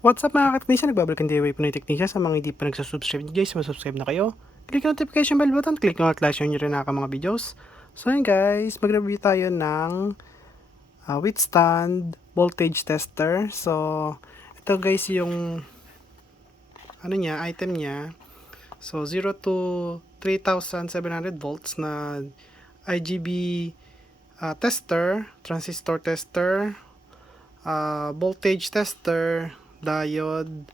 What's up mga ka-technician? Nagbabalik ang DIY po ng technician. Sa mga hindi pa nagsasubscribe nyo guys, subscribe na kayo. Click yung notification bell button, click nyo at like nyo rin mga videos. So yun guys, mag-review tayo ng withstand voltage tester. So ito guys yung item niya. So 0 to 3,700 volts na IGB tester, transistor tester, voltage tester, diode,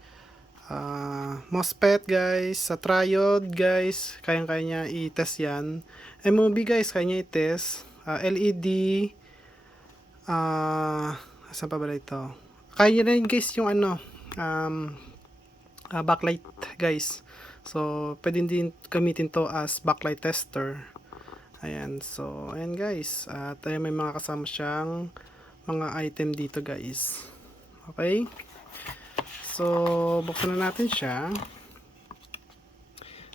MOSFET guys, sa triode guys, kayang-kaya niya i-test yan. MOB guys, kaya niya i-test. LED, saan pa ba ito? Kaya niya rin guys yung backlight guys. So, pwede din gamitin to as backlight tester. Ayan, so, ayan guys. At may mga kasama siyang mga item dito guys. Okay? So, buksan na natin siya.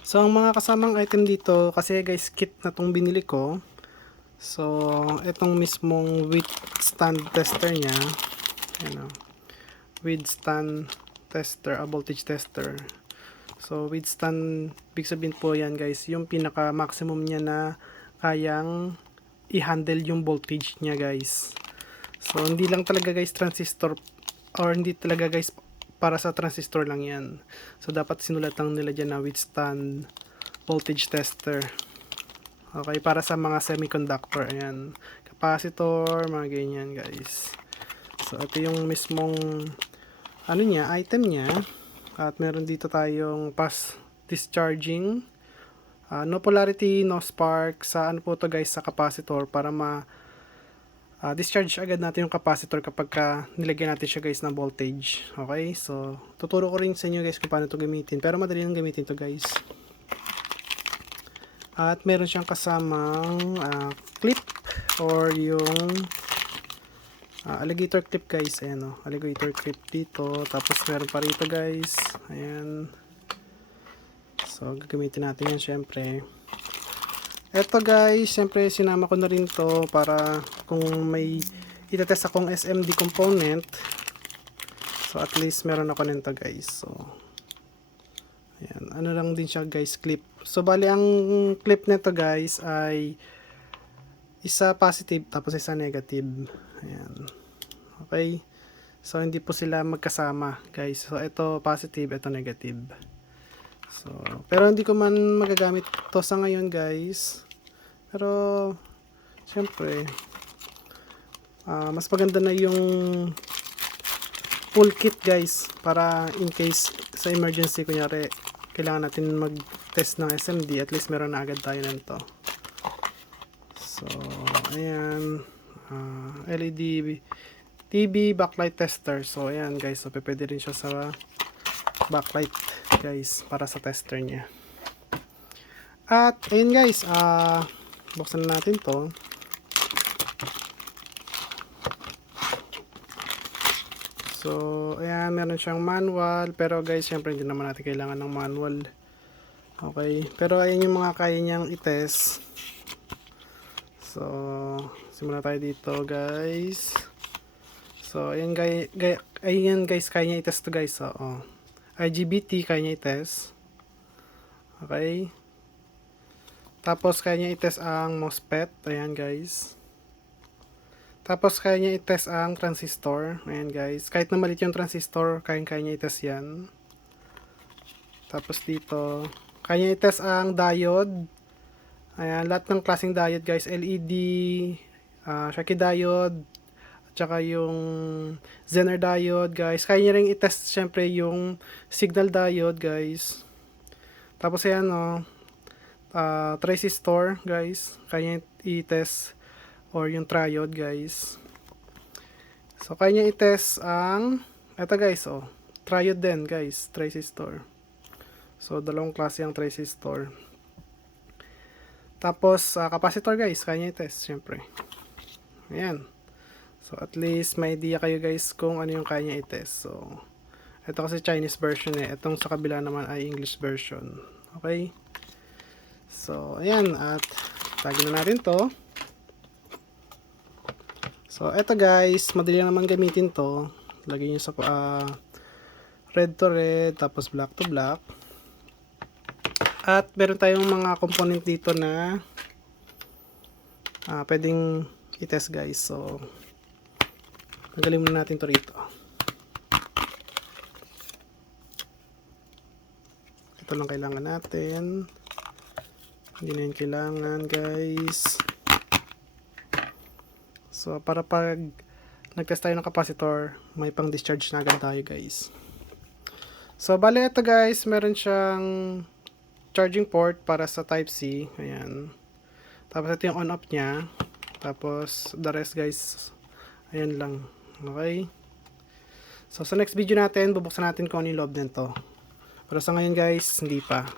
So, ang mga kasamang item dito, kasi guys, kit na tong binili ko. So, itong mismong withstand tester niya. Ayan o. Withstand tester, voltage tester. So, withstand, big sabihin po yan guys, yung pinaka maximum niya na kayang i-handle yung voltage niya guys. So, hindi lang talaga guys transistor, or hindi talaga guys para sa transistor lang yan. So, dapat sinulat lang nila dyan na withstand voltage tester. Okay, para sa mga semiconductor. Ayan. Capacitor, mga ganyan guys. So, ito yung mismong item niya. At meron dito tayong fast discharging. No polarity, no spark. Sa po to guys, sa capacitor para discharge agad natin yung capacitor kapag nilagyan natin siya guys ng voltage. Okay, so tuturo ko rin sa inyo guys kung paano ito gamitin, pero madali lang gamitin to guys. At meron siyang kasamang clip or yung alligator clip guys. Ayan o, alligator clip dito. Tapos meron pa rito guys. Ayan. So gagamitin natin yan syempre. Eto guys, syempre sinama ko na rin to para kung may itetest akong SMD component. So at least meron ako nito guys. So ayan, ano lang din siya guys, clip. So bali ang clip nito guys ay isa positive tapos isa negative. Ayan. Okay. So hindi po sila magkasama guys. So ito positive, ito negative. So, pero hindi ko man magagamit to sa ngayon guys. Pero syempre mas maganda na yung full kit guys, para in case sa emergency kunyari kailangan natin mag test ng SMD, at least meron na agad tayo nito. So ayan, LED TV backlight tester. So ayan guys, so pwede rin siya sa backlight guys para sa tester niya. At ayun guys, buksan na natin to. So ayan, meron siyang manual, pero guys syempre hindi naman natin kailangan ng manual. Okay, pero ayan yung mga kaya niyang i-test. So simula tayo dito guys. So ayan guys, kaya niya i-test to guys. So IGBT kaya niya i-test. Okay. Tapos kaya niya i-test ang MOSFET. Ayan guys. Tapos kaya niya i-test ang transistor. Ayan guys. Kahit na maliit yung transistor, kaya niya i-test yan. Tapos dito, kaya niya i-test ang diode. Ayan, lahat ng klaseng diode guys. LED, Schottky diode, at saka yung Zener diode guys. Kaya niya rin i-test syempre yung signal diode guys. Tapos ayan transistor guys, kaya i-test, or yung triode guys. So kaya niya i-test ang eto guys, triode din guys, transistor. So dalawang klase ang transistor. Tapos capacitor guys, kaya niya i-test syempre. Ayan. So at least may idea kayo guys kung ano yung kaya niya i-test. So ito kasi Chinese version itong sa kabila naman ay English version. Okay. So, ayan, at tagin na natin to. So, eto guys, madali naman gamitin to. Lagay nyo sa red to red, tapos black to black. At meron tayong mga component dito na pwedeng i-test guys. So, tanggalin muna natin to rito. Ito lang kailangan natin. Hindi na yun kailangan guys. So, para pag nag-test tayo ng capacitor, may pang discharge na agad tayo guys. So, bale ito guys, meron siyang charging port para sa type C. Ayan. Tapos ito yung on-off niya. Tapos, the rest guys, ayan lang. Okay. So, sa next video natin, bubuksan natin kung ano yung loob nito. Pero sa ngayon guys, hindi pa.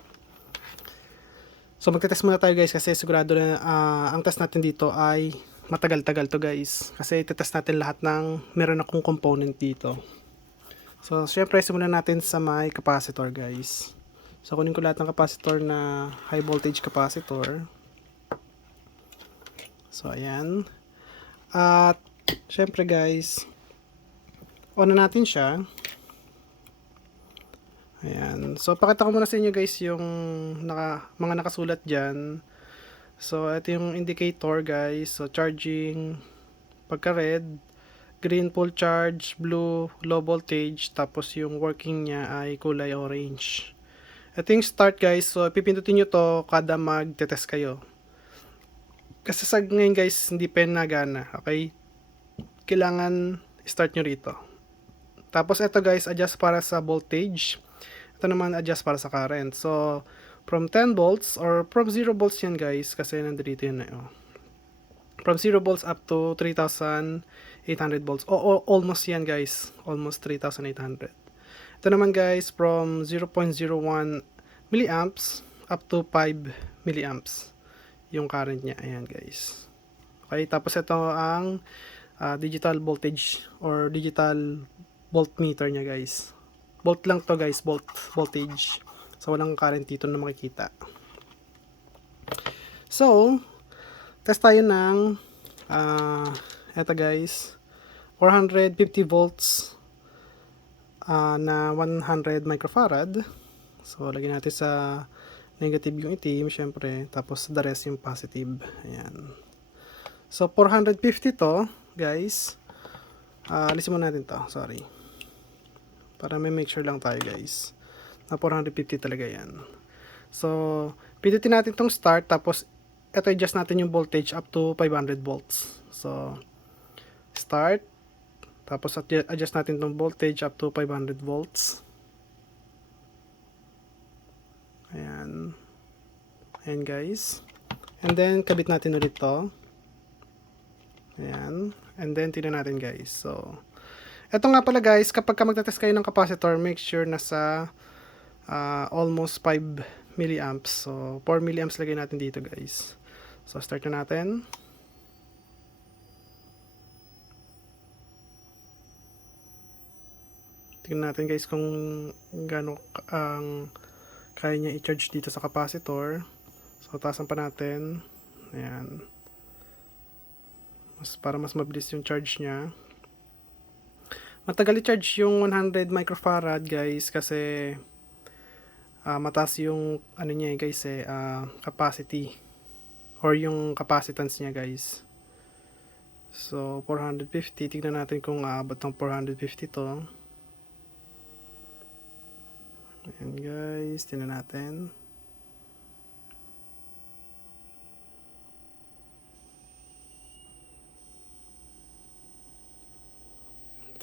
So, magte-test muna tayo guys kasi sigurado na ang test natin dito ay matagal-tagal to guys. Kasi itetest natin lahat ng meron akong component dito. So, syempre, simulan natin sa may capacitor guys. So, kunin ko lahat ng capacitor na high voltage capacitor. So, ayan. At, syempre guys, on na natin siya. Ayan. So, pakita ko muna sa inyo guys yung mga nakasulat dyan. So, ito yung indicator guys. So, charging pagka red, green full charge, blue low voltage, tapos yung working niya ay kulay orange. Ito yung start guys. So, pipindutin nyo to kada mag-test kayo. Kasi sa ngayon guys, hindi pa nagana. Okay? Kailangan start nyo rito. Tapos ito guys, adjust para sa voltage. Ito naman adjust para sa current. So, from 10 volts or from 0 volts yan guys. Kasi nandito yun na yun. From 0 volts up to 3,800 volts. O almost yan guys. Almost 3,800. Ito naman guys, from 0.01 milliamps up to 5 milliamps. Yung current niya. Ayan guys. Okay, tapos ito ang digital voltage or digital voltmeter niya guys. Volt lang to guys, voltage. So, walang current dito na makikita. So, test tayo ng eto guys, 450 volts na 100 microfarad. So, lagyan natin sa negative yung itim, syempre. Tapos, the rest yung positive. Ayan. So, 450 to, guys. Alisin muna natin to. Sorry. Para may make sure lang tayo, guys. Na 450 talaga yan. So, pindutin natin tong start. Tapos, ito adjust natin yung voltage up to 500 volts. So, start. Tapos, adjust natin tong voltage up to 500 volts. Ayan. Ayan, guys. And then, kabit natin ulit to. Ayan. And then, tignan natin guys. So, eto nga pala guys, kapag ka magtatest kayo ng capacitor, make sure na sa almost 5 milliamps. So, 4 milliamps lagay natin dito guys. So, start na natin. Tignan natin guys kung gaano ang kaya niya i-charge dito sa capacitor. So, taasan pa natin. Ayan. Para mas mabilis yung charge niya. Matagal i-charge yung 100 microfarad guys kasi mataas yung ano niya guys capacity or yung capacitance niya guys. So 450, tignan natin kung aabot ng 450 to. Ayan guys, tignan natin.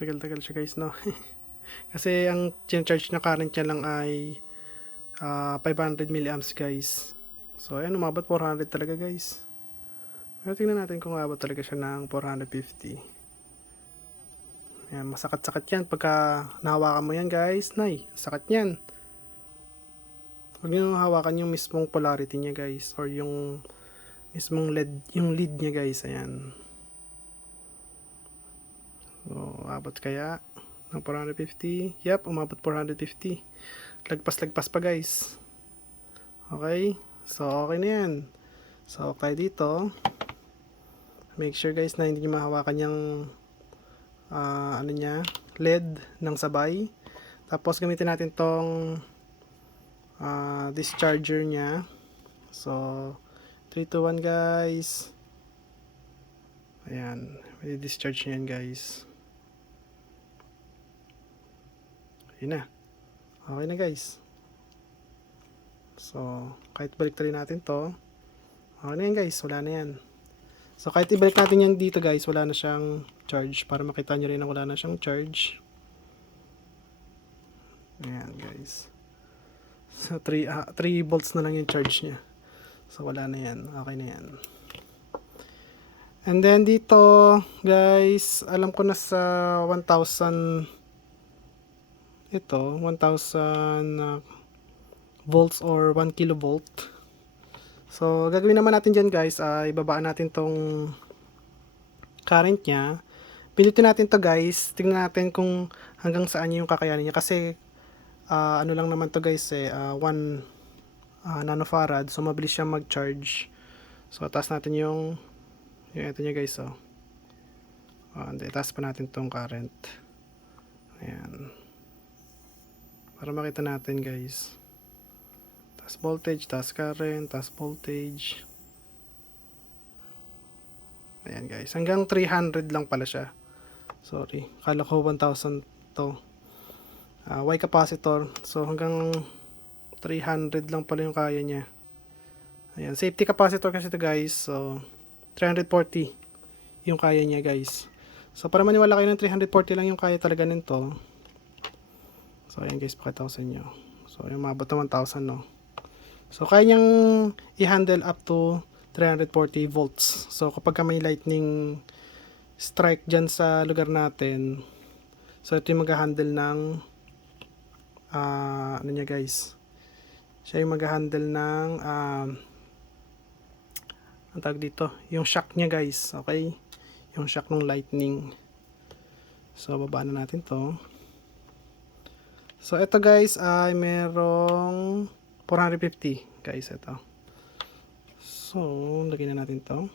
Tagal-tagal siya guys, no? Kasi ang charge na current niya lang ay 500 milliamps guys. So ayan, umabot 400 talaga guys. Pero tingnan natin kung umabot talaga siya ng 450. Ayan, masakat-sakat yan pagka nahawakan mo yan guys. Nay, sakat yan. Huwag nyo hawakan yung mismong polarity niya guys, or yung mismong lead niya guys. Ayan. So, abot kaya ng 450? Yep, umabot 450. Lagpas-lagpas pa guys. Okay? So, okay na yan. So, okay dito. Make sure guys na hindi nyo mahawakan yung ano niya, LED ng sabay. Tapos gamitin natin tong discharger niya. So 3, 2, 1 guys. Ayan, may discharge niyan guys. Ayun na. Okay na guys. So kahit balik rin natin to, okay na yan guys, wala na yan. So kahit ibalik natin yan dito guys, wala na siyang charge. Para makita nyo rin na wala na siyang charge. Ayan guys. So 3 volts na lang yung charge niya. So wala na yan, okay na yan. And then dito guys, alam ko na sa 1,000 ito, 1,000 volts or 1 kilovolt. So gagawin naman natin dyan guys, ibabaan natin tong current nya. Pinutin natin to guys, tingnan natin kung hanggang saan yung kakayanin niya. Kasi ano lang naman to guys 1 nanofarad, so mabilis siyang mag-charge. So taas natin yung ito niya guys, hindi, taas pa natin tong current. Ayan, para makita natin guys. Taas voltage, taas current, taas voltage. Ayan guys, hanggang 300 lang pala siya. Sorry, kala ko 1,000 to. Y capacitor, so hanggang 300 lang pala yung kaya niya. Ayan, safety capacitor kasi ito guys, so 340 yung kaya niya guys. So para maniwala kayo ng 340 lang yung kaya talaga nito. So ayan guys, pakita ko sa inyo. So yung mabot ng 1,000 no. So kaya niyang i-handle up to 340 volts. So kapag may lightning strike dyan sa lugar natin, so ito yung mag-handle ng ano niya guys. Siya yung mag-handle ng ang tawag dito, yung shock niya guys, okay? Yung shock ng lightning. So baba na natin to. So ito guys ay merong 450 guys ito. So lagyan na natin to.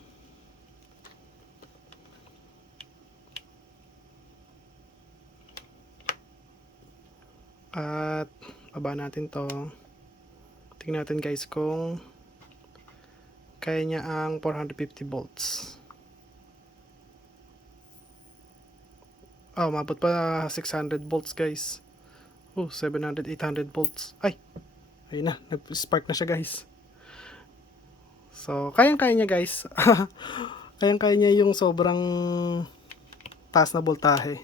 At baba natin to. Tingnan natin guys kung kaya niya ang 450 volts. Mabot pa 600 volts guys. 700, 800 volts. Ay, ayun na, nag-spark na siya guys. So kayang-kaya niya guys. Kayang-kaya niya yung sobrang taas na voltahe.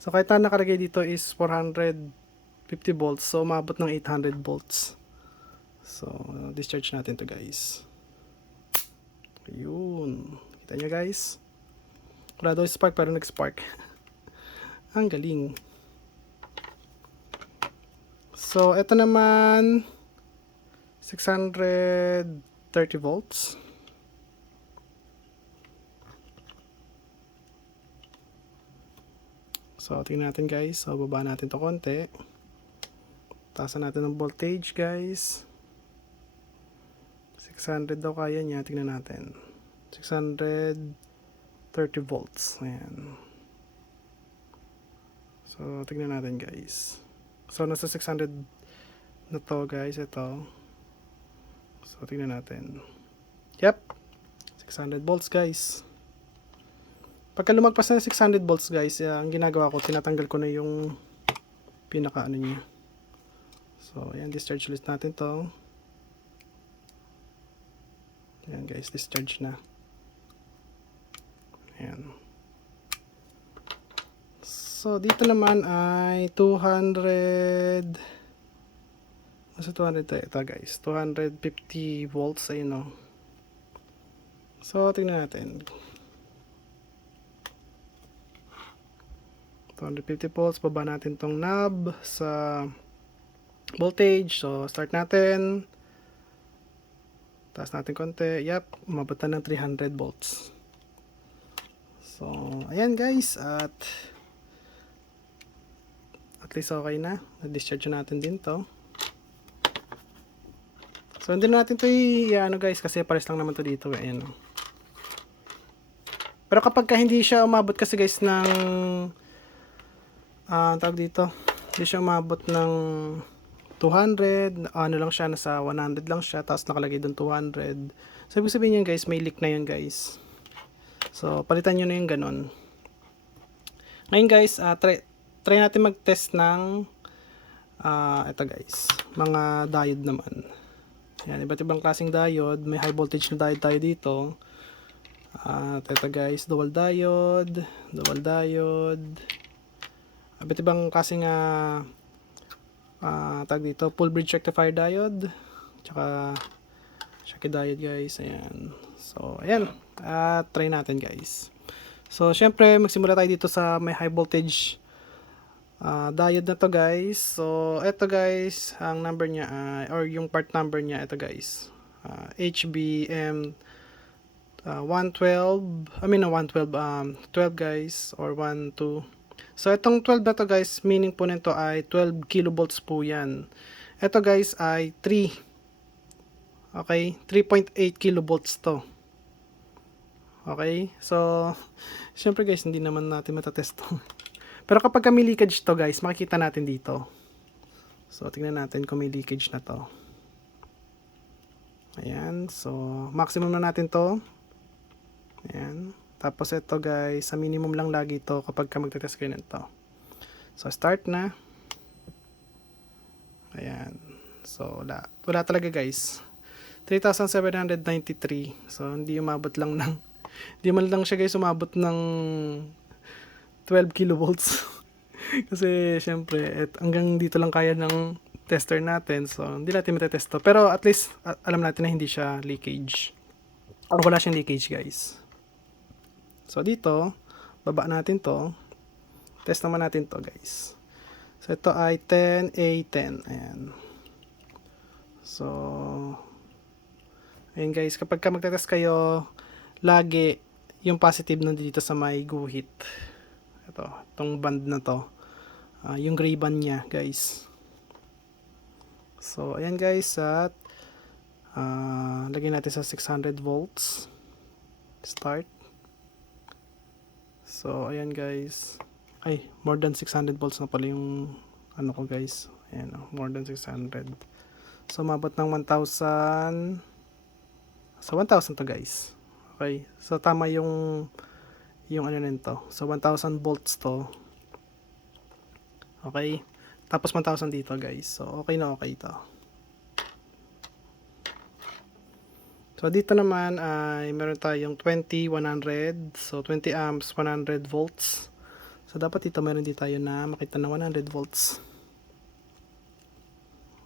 So kahit na nakalagay dito is 450 volts, so umabot ng 800 volts. So discharge natin to guys. Ayun, kita nyo guys, wala daw spark pero nag-spark. Ang galing. So ito naman 630 volts. So tingnan natin guys, so baba natin to konti, taasan natin ng voltage guys. 600 daw kaya niya, tingnan natin. 630 volts. Ayan. So tingnan natin guys. So nasa 600 na to guys, ito. So tingnan natin. Yep, 600 volts guys. Pagka lumagpas na 600 volts guys, ang ginagawa ko, tinatanggal ko na yung pinaka ano niya. So ayan, discharge list natin to. Ayan guys, discharge na. Ayan. So dito naman ay 200. Nasa 200 ito guys, 250 volts ayun no. So tingnan natin. 250 volts, baba natin tong knob sa voltage. So start natin. Taas natin konti. Yep, umabot na ng 300 volts. So, ayan guys. At least okay na. Na-discharge natin din to. So, hindi na natin to ano guys. Kasi pares lang naman to dito. Ayan. Pero kapag ka hindi siya umabot kasi guys ng tawag dito, Hindi siya umabot ng 200, ano lang siya, nasa 100 lang siya, tapos nakalagay doon 200. So, ibig sabihin yun guys, may leak na yun guys. So, palitan nyo na yung ganun. Ngayon guys, try natin mag-test ng, ito guys, mga diode naman. Yan, iba't ibang klaseng diode, may high voltage na diode tayo dito. At ito guys, dual diode, iba't ibang klaseng tag dito, full bridge rectifier diode, tsaka Schottky diode guys. Ayan. So, ayan. Try natin guys. So, syempre, magsimula tayo dito sa may high voltage diode na to guys. So, eto guys, ang number niya, or yung part number niya, eto guys. HBM 112, 12 guys, or 1, 2. So, itong 12 na to guys, meaning po nito ay 12 kilovolts po yan. Ito guys ay 3. Okay, 3.8 kilovolts to. Okay, so, syempre guys, hindi naman natin matatest to. Pero kapag may leakage to guys, makikita natin dito. So, tingnan natin kung may leakage na to. Ayan, so, maximum na natin to. Ayan. Tapos ito guys, sa minimum lang lagi to kapag ka magte-test kayo nito. So start na. Ayan. So wala talaga guys. 3,793. So hindi umabot lang ng hindi man lang siya guys umabot ng 12 kilovolts. Kasi syempre hanggang dito lang kaya ng tester natin. So hindi natin matetest to. Pero at least alam natin na hindi siya leakage. Or wala siyang leakage guys. So, dito, baba natin to. Test naman natin to guys. So, ito ay 10A10. Ayan. So, ayan guys, kapag ka magte-test kayo, lagi yung positive nandito sa may guhit. Ito, itong band na to. Yung gray band niya guys. So, ayan guys, at lagyan natin sa 600 volts. Start. So, ayan guys. Ay, more than 600 volts na pala yung ano ko guys. Ayan, more than 600. So, mabot ng 1,000. So, 1,000 to guys. Okay. So, tama yung ano nito. So, 1,000 volts to. Okay. Tapos 1,000 dito guys. So, okay na okay to. So, dito naman ay meron tayong 20, 100. So, 20 amps, 100 volts. So, dapat dito meron din tayo na makita na 100 volts.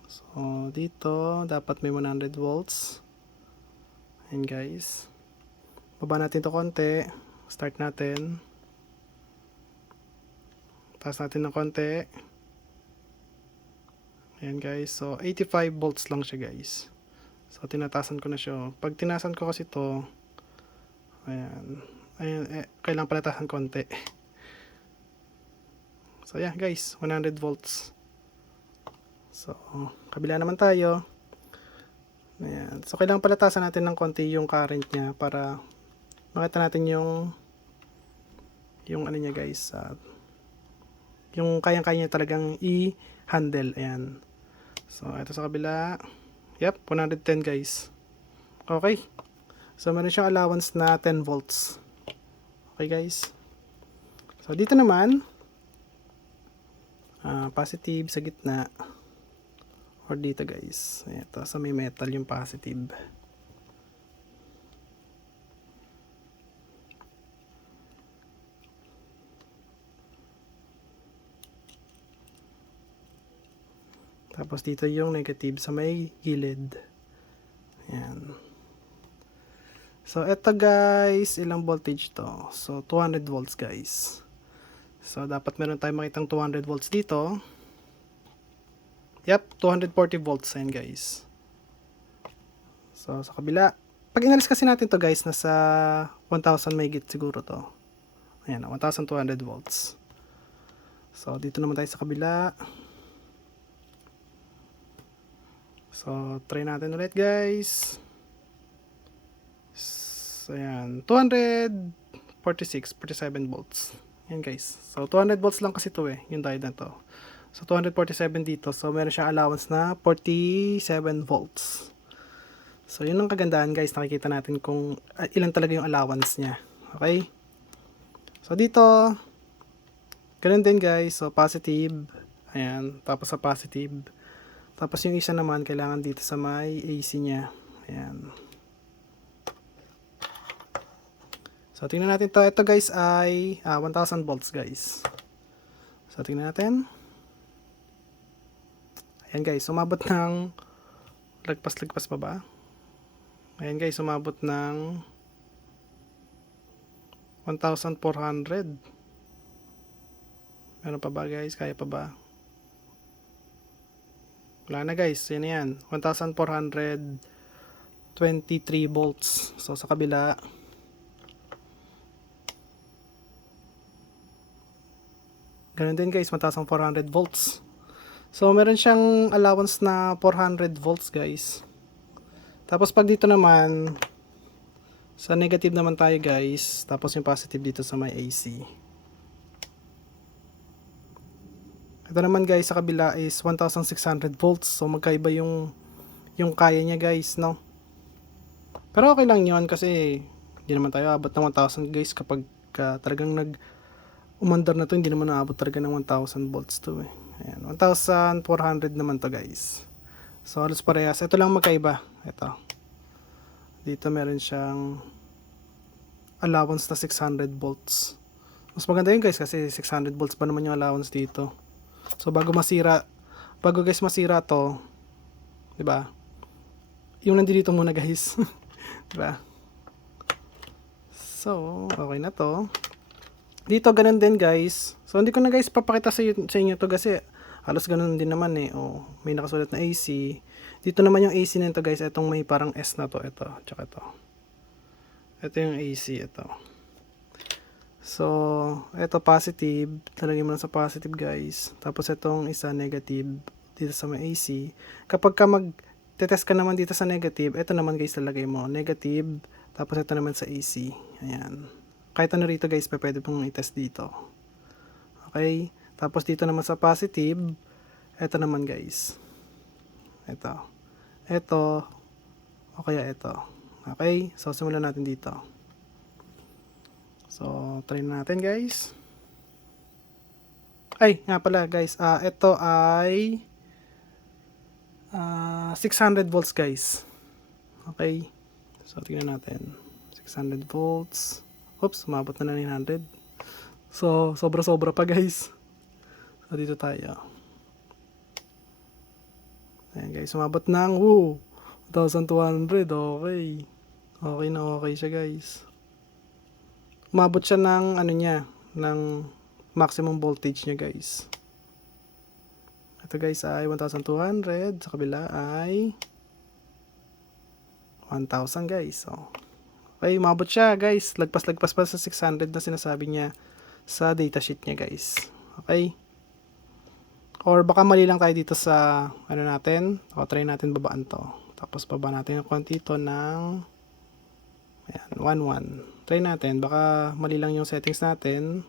So, dito dapat may 100 volts. Ayan guys. Baba natin to konti. Start natin. Taas natin ng konti. Ayan guys. So, 85 volts lang siya guys. So, tinatasan ko na siya. Pag tinasan ko kasi to, ayan, kailangan pala tasan konti. So, yeah, guys, 100 volts. So, kabila naman tayo. Ayan. So, kailangan pala tasan natin ng konti yung current niya para makita natin yung ano niya, guys. Yung kayang-kaya niya talagang i-handle. Ayan. So, ito sa kabila. Yep, 110 guys. Okay. So, meron siyang allowance na 10 volts. Okay guys. So, dito naman, positive sa gitna. Or dito guys. Ito, sa may metal yung positive. Tapos dito yung negative sa may gilid. Ayan. So, eto guys, ilang voltage to? So, 200 volts guys. So, dapat meron tayong makitang 200 volts dito. Yep, 240 volts. Ayan guys. So, sa kabila. Pag inalis kasi natin to guys, nasa 1,000 megit siguro to. Ayan, 1,200 volts. So, dito naman tayo sa kabila. So, try natin ulit guys. So, ayan. 246, 47 volts. Ayan guys. So, 200 volts lang kasi to yung diode na to. So 247 dito. So meron siyang allowance na 47 volts. So yun ang kagandahan guys, nakikita natin kung ilan talaga yung allowance niya. Okay? So dito, ganun din guys. So positive, ayan, tapos sa positive. Tapos yung isa naman, kailangan dito sa may AC niya. Ayan. So tingnan natin to. Ito guys ay 1000 volts guys. So tingnan natin. Ayan guys, sumabot ng lagpas-lagpas pa ba? Ayan guys, sumabot ng 1,400. Meron pa ba guys? Kaya pa ba? Wala na guys, yan na yan. 1,423 volts. So sa kabila, ganun din guys, 1,400 volts. So meron siyang allowance na 400 volts guys. Tapos pag dito naman, sa negative naman tayo guys, tapos yung positive dito sa may AC. Ito naman guys, sa kabila is 1,600 volts. So magkaiba yung kaya niya guys, no? Pero okay lang yun kasi hindi naman tayo abot ng 1,000 guys kapag talagang umandar na to, hindi naman naabot talaga ng 1,000 volts to eh. Ayan, 1,400 naman to guys. So halos parehas. Ito lang magkaiba. Ito. Dito meron siyang allowance na 600 volts. Mas maganda yun guys kasi 600 volts pa naman yung allowance dito. So bago guys masira to, 'di ba? Yung nandito muna guys. 'Di ba? So, okay na to. Dito ganun din guys. So hindi ko na guys papakita sa inyo to kasi halos ganun din naman eh. Oh, may nakasulat na AC. Dito naman yung AC nito guys, itong may parang S na to, ito, tsaka ito. Ito yung AC, ito. So, ito positive, talagyan mo na sa positive guys. Tapos itong isa negative dito sa may AC. Kapag ka mag-test ka naman dito sa negative, ito naman guys lalagay mo, negative, tapos ito naman sa AC. Ayan. Kahit ano rito guys, pwede pong i-test dito. Okay? Tapos dito naman sa positive, ito naman guys. Ito, o kaya ito. Okay? So, simulan natin dito. So, try na natin guys. Ay, nga pala guys. Ito ay 600 volts guys. Okay? So, tingnan natin. 600 volts. Oops, umabot na 900. So, sobra-sobra pa guys. So, dito tayo. Ayan guys, sumabot ng 1,200. Okay. Okay na okay siya guys. Umabot siya ng ng maximum voltage niya guys. Ito guys ay 1,200. Sa kabila ay 1,000 guys. So, okay, umabot siya guys. Lagpas-lagpas pa sa 600 na sinasabi niya sa datasheet niya guys. Okay. Or baka mali lang tayo dito sa natin. O try natin babaan to. Tapos baba natin yung konti to ng ayan, 1,1. Try natin. Baka mali lang yung settings natin.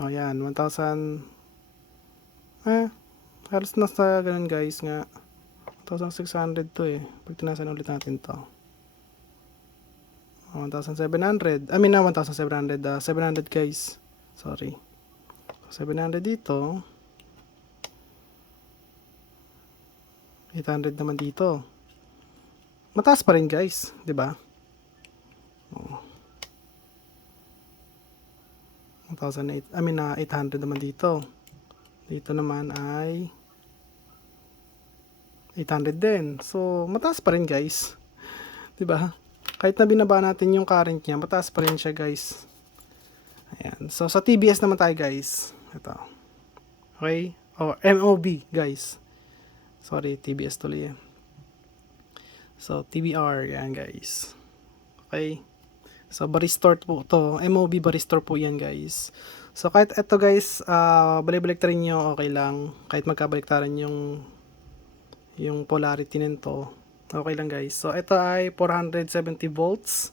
O yan, 1,000. Halos nasa ganun guys nga. 1,600 to eh. Pag tinasan ulit natin to. 1,700. 1,700. 700 guys. Sorry. 700 dito. 800 naman dito. Mataas pa rin guys. 'Di ba? 800 naman dito. Dito naman ay 800 din. So, mataas pa rin guys. 'Di ba? Kahit na binaba natin yung current niya, mataas pa rin siya guys. Ayan. So, sa TBS naman tayo guys. Ito. Okay? O, MOB guys. Sorry, TBS tuloy eh. So, TBR. Yan guys. Okay? So, Baristore po to. MOB Baristore po yan guys. So, kahit ito guys, balik-baliktarin nyo, okay lang. Kahit magkabaliktaran yung polarity nito. Okay lang guys. So, ito ay 470 volts.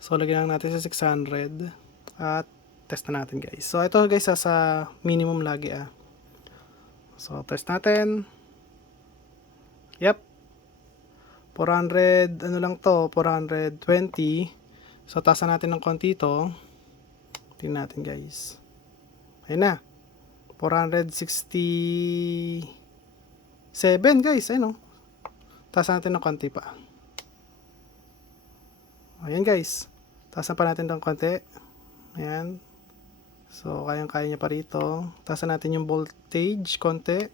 So, lagyan lang natin sa 600 at test na natin guys. So, ito guys sa minimum lagi So, test natin. Yep. 400, ano lang to, 420. So, taasan natin ng konti ito. Tingnan natin guys. Ayun na. 467 guys. Ayun o. Taasan natin ng konti pa. Ayan guys. Taasan pa natin ng konti. Ayan. So, kayang-kaya niya pa rito. Taasan natin yung voltage konti.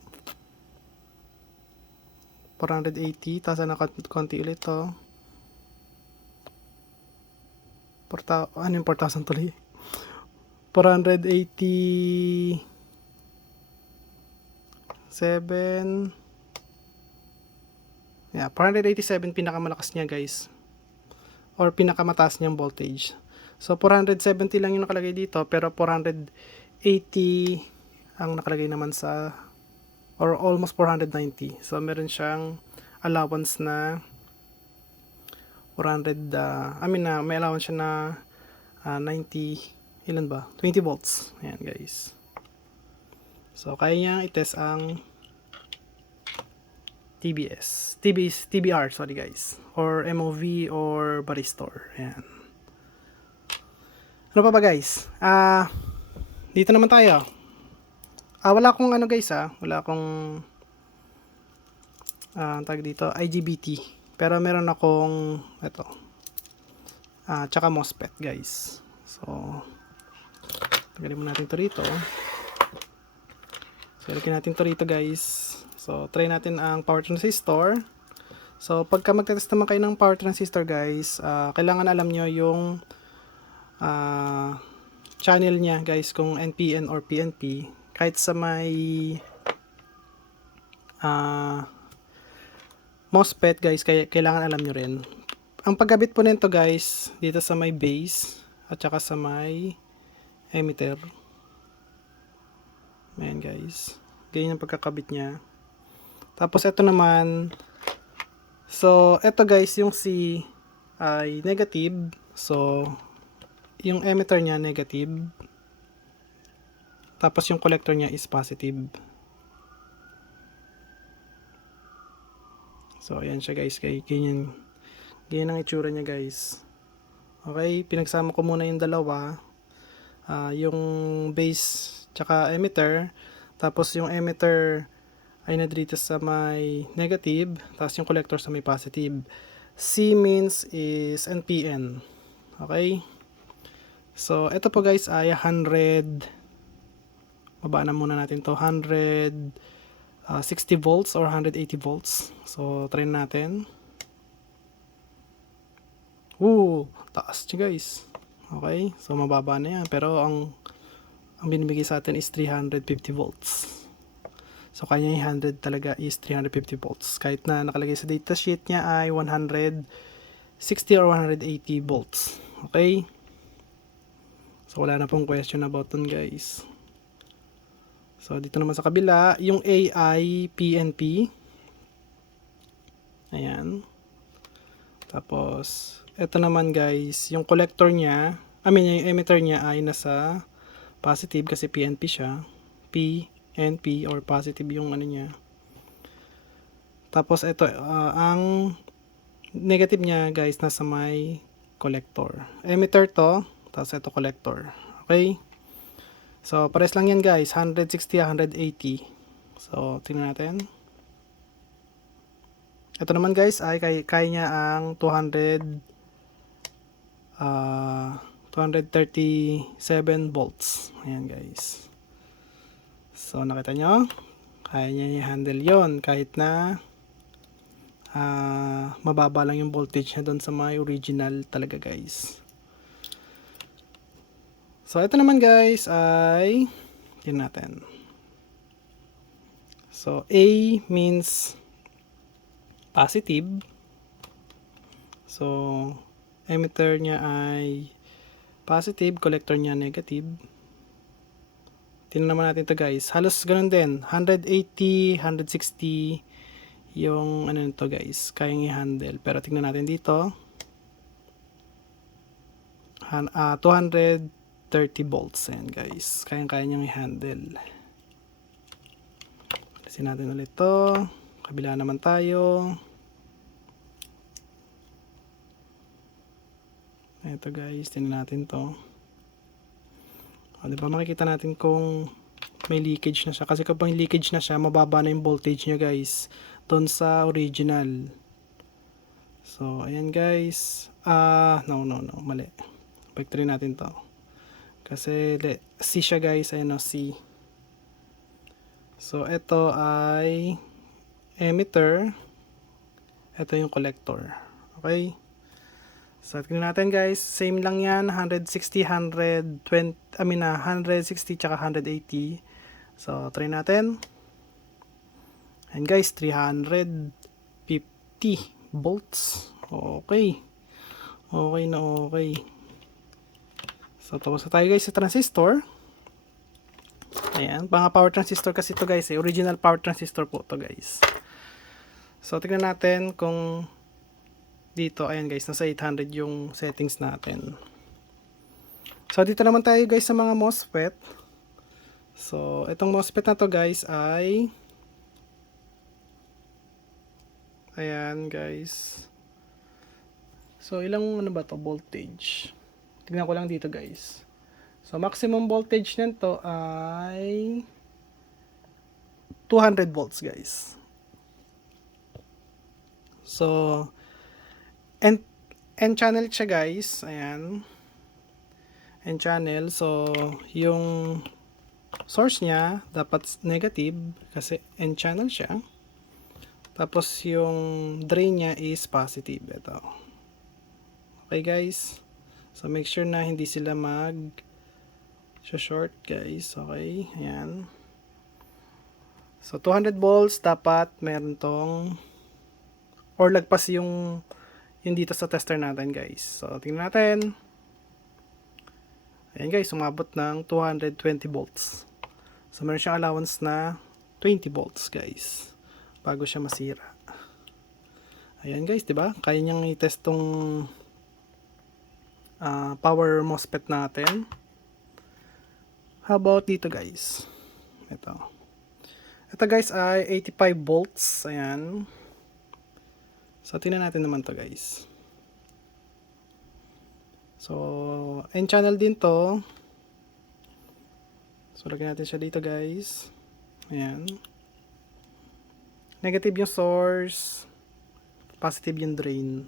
480. Taasan na konti ulit to. Ano yung 4,000 tuloy? 487. Yeah, 487 pinakamalakas niya guys. Or pinakamataas niyang voltage. So 470 lang yung nakalagay dito, pero 480 ang nakalagay naman sa, or almost 490. So meron siyang allowance na 400, may allowance siya na 90, ilan ba? 20 volts. Ayan guys. So kaya niya i-test ang TBR, sorry guys, or MOV or Varistor. Ayan. Ano pa ba guys? Dito naman tayo. Wala akong ano guys wala akong tag dito, IGBT. Pero meron akong ito. Tsaka MOSFET guys. So, tagalin mo natin to rito. So, ilagay natin to rito guys. So, try natin ang power transistor. So, pagka magtetest naman kayo ng power transistor guys, kailangan alam nyo yung channel niya guys, kung NPN or PNP. Kahit sa may MOSFET guys, kailangan alam nyo rin. Ang pagkabit po nito guys, dito sa may base at saka sa may emitter. Ayan guys. Ganyan ang pagkakabit niya. Tapos ito naman, so ito guys, yung C ay negative. So yung emitter niya negative. Tapos yung collector niya is positive. So ayan siya guys, ganyan ang itsura niya guys. Okay, pinagsama ko muna yung dalawa. Yung base tsaka emitter. Tapos yung emitter ay nadrito sa may negative, tapos yung collector sa may positive. C means is NPN. Okay? So, ito po guys ay 100, baba na muna natin to, 160 volts or 180 volts. So, try natin. Taas siya guys. Okay? So, mababa na yan. Pero, ang binibigay sa atin is 350 volts. So, kanya yung 100 talaga is 350 volts. Kahit na nakalagay sa datasheet niya ay 160 or 180 volts. Okay? So, wala na pong question about dun guys. So, dito naman sa kabila, yung AI PNP. Ayan. Tapos, ito naman guys, yung collector niya, yung emitter niya ay nasa positive kasi PNP siya. PNP or positive yung ano niya. Tapos ito, ang negative niya guys nasa may collector. Emitter to, tapos ito collector. Okay? So, pares lang yan guys, 160, 180. So, tingnan natin. Ito naman guys ay kaya niya ang 237 volts. Ayan guys. So, nakita nyo? Kaya niya i-handle yon kahit na mababa lang yung voltage niya doon sa may original talaga guys. So, ito naman guys ay yun natin. So, A means positive. So, emitter niya ay positive, collector niya negative. Tingnan naman natin ito guys. Halos ganun din. 180, 160 yung ano nito guys. Kayang i-handle. Pero tingnan natin dito. 230 volts. Ayan guys, kayang-kaya niyang i-handle. Alisin natin ulit to. Kabila naman tayo. Ito guys, tingnan natin to. Diba makikita natin kung may leakage na siya. Kasi kapag leakage na siya, mababa na yung voltage niya guys doon sa original. So ayan guys. No, mali. Back natin to. Kasi C siya guys. Ayan o, C. So ito ay emitter. Ito yung collector. Okay. So tingnan natin guys, same lang yan, 160, 120, 160 tsaka 180. So try natin. And guys, 350 volts. Okay. Okay na okay. So tapos na tayo guys sa transistor. Ayan, mga power transistor kasi ito guys, original power transistor po to guys. So tingnan natin kung dito, ayan guys, nasa 800 yung settings natin. So dito naman tayo guys sa mga MOSFET. So itong MOSFET na to guys ay, ayan guys. So ilang ano ba to voltage? Tingnan ko lang dito guys. So maximum voltage nito ay 200 volts guys. So N-channel siya guys. Ayan. N-channel. So, yung source niya dapat negative kasi N-channel siya. Tapos, yung drain niya is positive. Ito. Okay guys. So, make sure na hindi sila short guys. Okay. Ayan. So, 200 volts dapat meron tong or lagpas yung dito sa tester natin guys. So tingnan natin. Ayan guys, sumabot ng 220 volts. So meron siyang allowance na 20 volts guys bago siya masira. Ayan guys, 'di ba? Kaya niyang i-test tong power MOSFET natin. How about dito guys? Ito guys ay 85 volts. Ayan. So, tingnan natin naman to guys. So, N-channel din to. So, lagyan natin siya dito guys. Ayan. Negative yung source. Positive yung drain.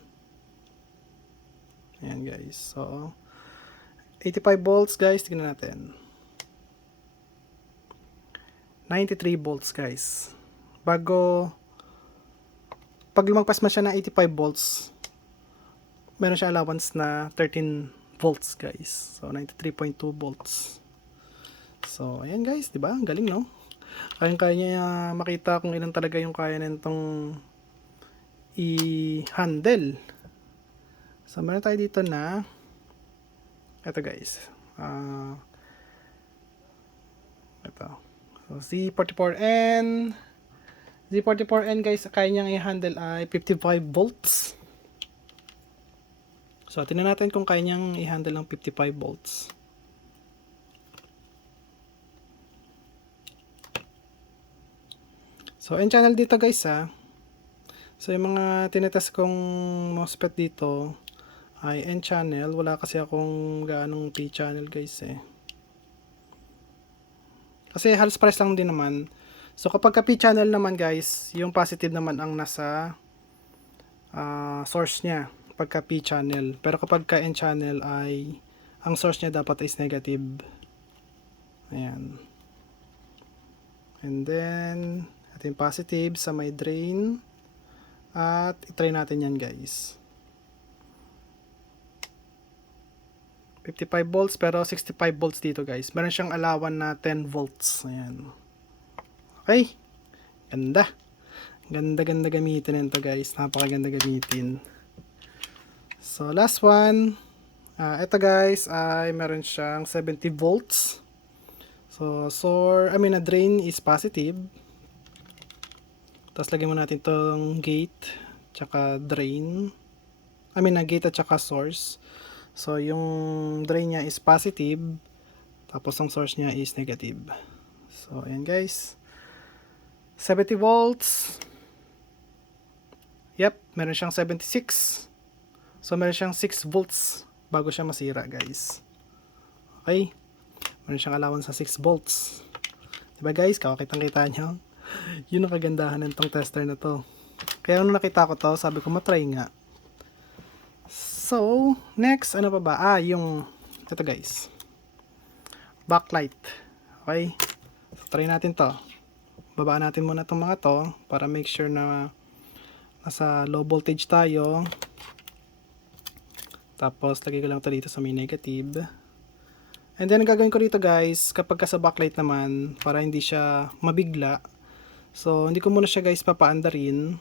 Ayan guys. So, 85 volts guys. Tingnan natin. 93 volts guys. Pag lumagpas man siya ng 85 volts, meron siya allowance na 13 volts guys. So 93.2 volts. So ayan guys, 'di ba? Galing no? Kaya niya makita kung ilan talaga yung kaya nitong i-handle. So meron tayo dito na ito guys. Ito. So Z44N guys, kaya niyang i-handle ay 55 volts. So, tingnan natin kung kaya niyang i-handle ng 55 volts. So, N-channel dito guys ha. So, yung mga tinetest kong MOSFET dito ay N-channel. Wala kasi akong gaanong P-channel guys eh. Kasi halos pares lang din naman. So kapag ka P-channel naman guys, yung positive naman ang nasa source niya pagka P-channel. Pero kapag ka N-channel ay ang source niya dapat is negative. Ayan. And then ito yung positive sa may drain. At itry natin yan guys. 55 volts pero 65 volts dito guys. Meron siyang allowance na 10 volts. Ayan. Okay. Ganda. Ganda gamitin nito guys. Napakaganda gamitin. So last one. Ito guys ay meron siyang 70 volts. So drain is positive. Tapos lagyan mo natin tong gate tsaka drain. Gate at tsaka source. So yung drain niya is positive, tapos ang source niya is negative. So ayan guys, 70 volts. Yep, meron siyang 76. So meron siyang 6 volts bago siya masira guys. Okay, meron siyang allowance sa 6 volts. Diba guys, kakakitang kita nyo? Yun ang kagandahan ng tong tester na to. Kaya nung nakita ko to, sabi ko matry nga. So, next, ano pa ba? Yung, ito guys, backlight. Okay, so try natin to. Babaan natin muna itong mga to para make sure na nasa low voltage tayo. Tapos lagay ko lang ito dito sa may negative. And then gagawin ko dito guys, kapag sa backlight naman, para hindi siya mabigla, so hindi ko muna siya guys papaandarin.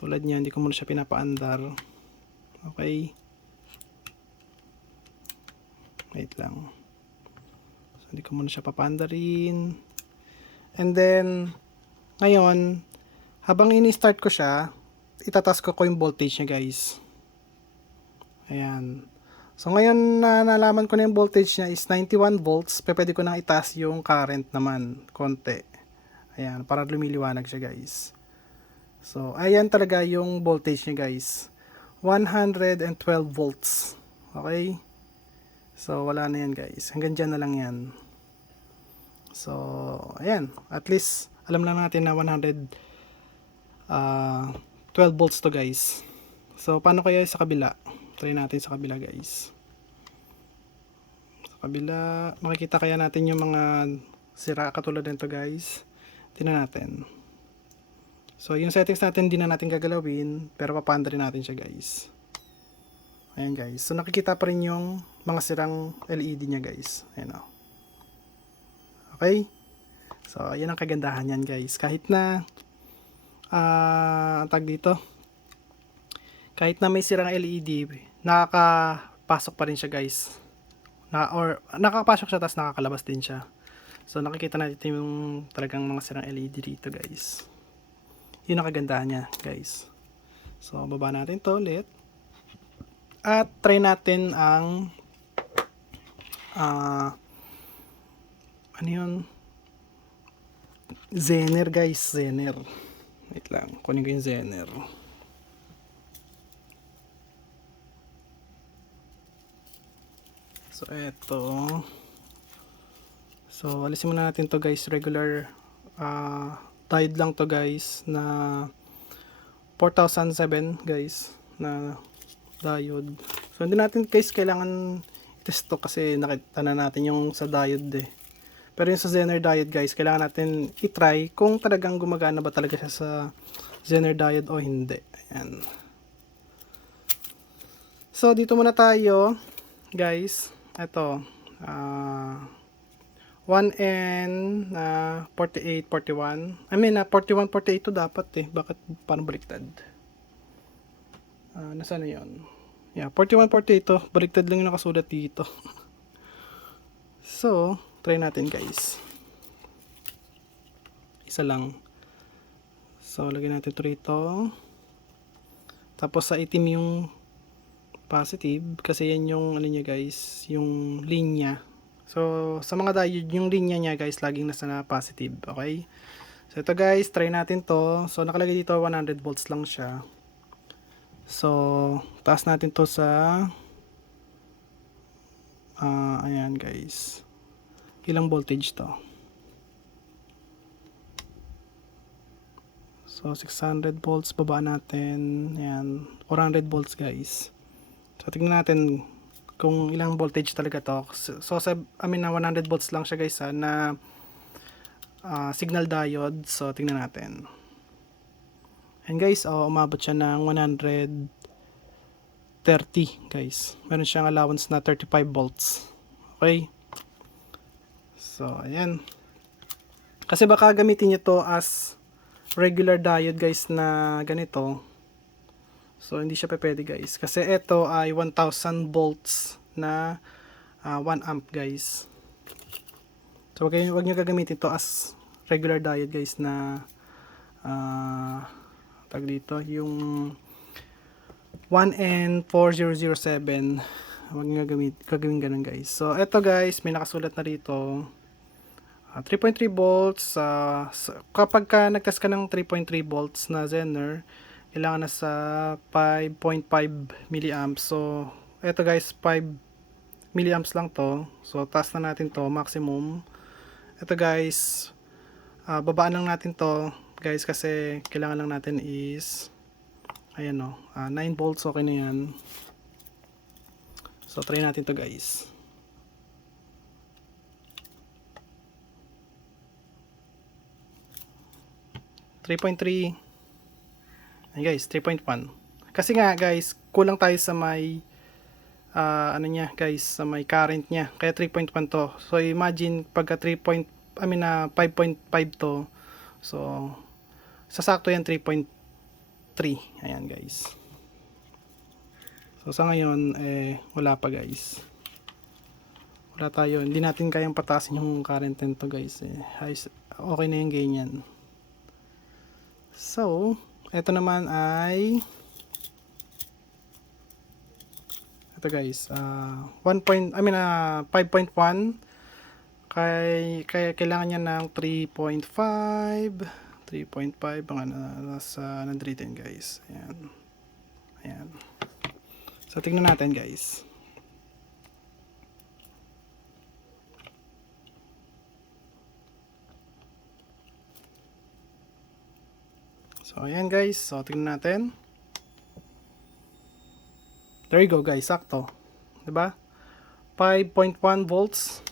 Tulad niya, hindi ko muna siya pinapaandar. Okay, wait lang. So hindi ko muna siya papaandarin. And then ngayon, habang ini-start ko siya, itataas ko yung voltage niya guys. Ayan. So ngayon na nalaman ko na yung voltage niya is 91 volts, pwede ko nang itaas yung current naman, konti. Ayan, para lumiliwanag siya guys. So ayan talaga yung voltage niya guys. 112 volts. Okay? So wala na yan guys. Hanggang dyan na lang yan. So ayan, at least alam lang natin na 112 volts to guys. So paano kaya sa kabila? Try natin sa kabila guys. Sa kabila, makikita kaya natin yung mga sira katulad nito guys. Tingnan natin. So yung settings natin hindi na natin gagalawin, pero papaanda rin natin siya guys. Ayan guys. So nakikita pa rin yung mga sirang LED niya guys. Ayan o. Okay? So ayan ang kagandahan yan guys. Kahit na tag dito, kahit na may sirang LED, nakakapasok pa rin siya guys. Or nakakapasok siya tapos nakakalabas din siya. So nakikita natin yung talagang mga sirang LED dito guys. Yun ang kagandahan niya guys. So baba natin to ulit. At try natin ang ano yun? Zener guys, Zener. Wait lang, kunin ko yung Zener. So eto. So alisin muna natin to guys, regular diode lang to guys na 4007 guys na diode. So hindi natin guys kailangan test to kasi nakita na natin yung sa diode eh. Pero yung sa Zener diode guys, kailangan natin i-try kung talagang gumagana ba talaga siya sa Zener diode o hindi. Ayan. So dito muna tayo guys. Ito 1N 48, 41. I mean 41, 48 to dapat eh. Bakit parang baliktad? Nasaan na yun? Yeah, 41, 48 to. Baliktad lang yung nakasulat dito. So try natin guys. Isa lang. So lagyan natin ito rito. Tapos sa itim yung positive kasi yan yung ano niya guys, yung linya. So sa mga diode yung linya niya guys laging nasa na positive. Okay? So ito guys, try natin to. So nakalagay dito 100 volts lang siya. So taas natin to sa ayan guys. Ilang voltage to? So 600 volts baba natin. Ayan, 400 volts guys. So tingnan natin kung ilang voltage talaga to. So I mean na 100 volts lang siya guys na signal diode. So tingnan natin. And guys, umabot siya ng 130 guys. Meron siyang allowance na 35 volts. Okay? So ayan. Kasi baka gamitin niyo to as regular diode guys na ganito. So hindi siya pwede guys. Kasi ito ay 1000 volts na 1 amp guys. So wag niyo gagamitin to as regular diode guys na tag dito yung 1N4007. Huwag nyo gagawin ganun guys. So eto guys, may nakasulat na rito. 3.3 volts. Kapag ka nagtest ka ng 3.3 volts na Zener, kailangan na sa 5.5 milliamps. So eto guys, 5 milliamps lang to. So taas na natin to, maximum. Eto guys, babaan lang natin to guys, kasi kailangan lang natin is ayan o, 9 volts, okay na yan. So try natin to guys. (3.3) Ayan guys, 3.1. Kasi nga guys, kulang tayo sa may ano niya guys, sa may current niya, kaya 3.1 to. So imagine pagka 5.5 to, so sasakto yan 3.3. ayan guys. So sa ngayon wala pa guys, wala tayo, hindi natin kayang patasin yung current nito guys. Okay na yung ganyan. So ito naman ay ito guys, 5.1, kaya kailangan niya ng 3.5 mga nasa nandito guys. Ayan. So tingnan natin guys. So ayan guys, so tingnan natin. There you go guys, sakto. 'Di ba? 5.1 volts.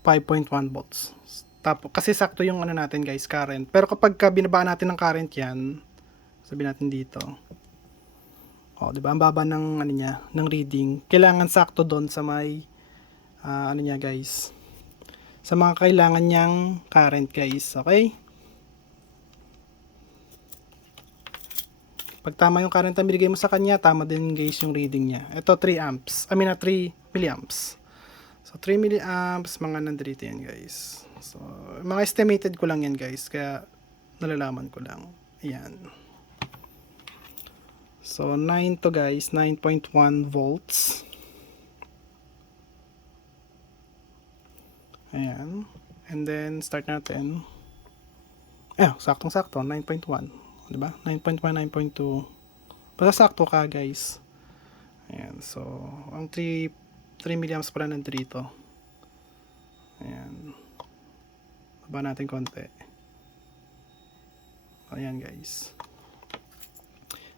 5.1 volts. Tapos kasi sakto yung ano natin guys, current. Pero kapag binabaan natin ng current 'yan, sabihin natin dito. 'Di ba? Ang baba ng ano niya, ng reading. Kailangan sakto doon sa may ano niya guys. Sa mga kailangan niyang current guys, okay? Pag tama yung current na binigay mo sa kanya, tama din guys yung reading niya. Ito 3 amps. 3 milliamps. So 3 milliamps, mga nandito yan guys. So mga estimated ko lang yan guys, kaya nalalaman ko lang. Ayan. So 9 to guys, 9.1 volts. Ayan. And then start natin. Saktong-sakto, 9.1. Diba? 9.1, 9.2. Basta sakto ka guys. Ayan. So ang 3 milliamps pala nandito. Ayan. Baba natin konti. Ayan guys.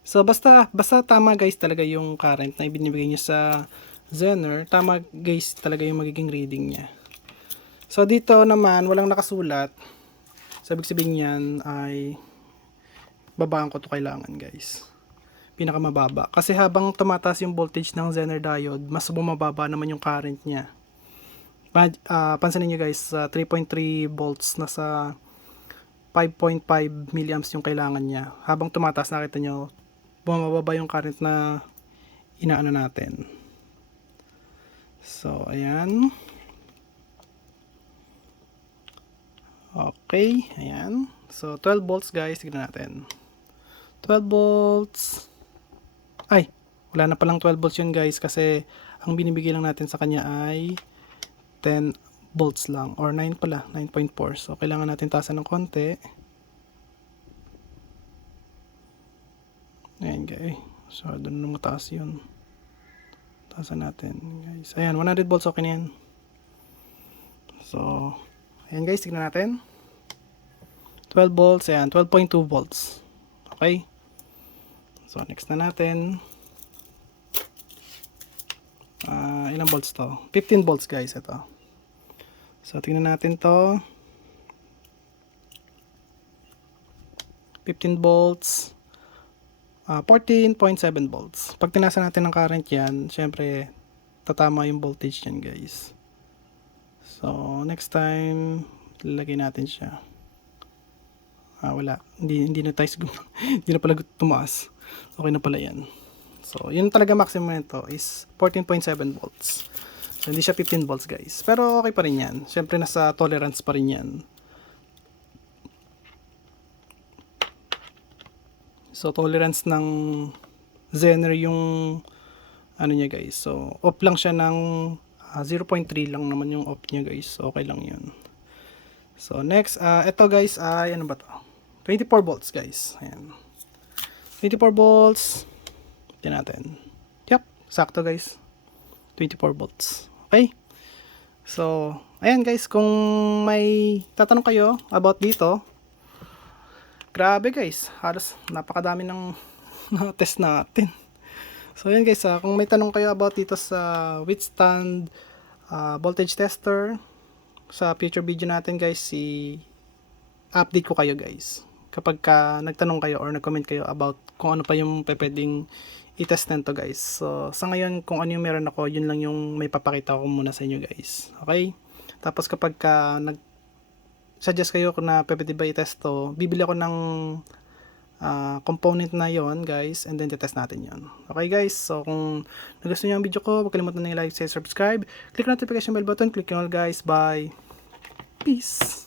So basta tama guys talaga yung current na ibinibigay niya sa Zener. Tama guys talaga yung magiging reading niya. So dito naman walang nakasulat. Sabi sabihin niyan ay babaan ko to kailangan guys, pinakamababa, kasi habang tumataas yung voltage ng Zener diode, mas bumababa naman yung current niya. Pansinin nyo guys, sa 3.3 volts nasa 5.5 milliamps yung kailangan niya. Habang tumataas, nakita nyo bumababa yung current na inaano natin. So ayan, okay, ayan. So 12 volts guys, tignan natin. 12 volts. Ay, wala na palang 12 volts yun guys, kasi ang binibigay lang natin sa kanya ay 10 volts lang, or 9 pala, 9.4. So kailangan natin taasan ng konti. Ayan guys. So doon na mataas yun. Taasan natin guys. Ayan, 100 volts, okay na yan. So ayan guys, tignan natin. 12 volts, ayan, 12.2 volts. Okay. So next na natin. Ilang volts to? 15 volts guys ito. So tingnan natin to. 15 volts. 14.7 volts. Pag tinasa natin ng current yan, syempre tatama yung voltage yan guys. So next time lalagay natin siya. Wala. Hindi na tayo hindi na pala tumaas. Okay na pala yan. So, yun talaga maximum nito is 14.7 volts. So, hindi siya 15 volts guys. Pero okay pa rin yan. Siyempre, nasa tolerance pa rin yan. So tolerance ng Zener yung ano niya guys. So off lang siya ng 0.3 lang naman yung off niya guys. So, okay lang yun. So next, ito guys ay ano ba to? 24 volts guys. Ayan. 24 volts. Tingnan natin. Yep, sakto guys. 24 volts. Okay? So, ayan guys, kung may tatanong kayo about dito, grabe guys, halos napakadami ng test natin. So ayan guys, kung may tanong kayo about dito sa withstand voltage tester, sa future video natin guys, update ko kayo guys. Kapag nagtanong kayo or nag-comment kayo about kung ano pa yung pwedeng i-test nito guys. So sa ngayon, kung ano yung meron ako, yun lang yung may papakita ko muna sa inyo guys. Okay? Tapos kapag suggest kayo kung na pwede ba i-test to, bibili ako ng component na yon guys, and then test natin yon. Okay guys, so kung nagustuhan nyo ang video ko, huwag kalimutan na like, share, subscribe, click notification bell button, click nyo all guys, bye, peace.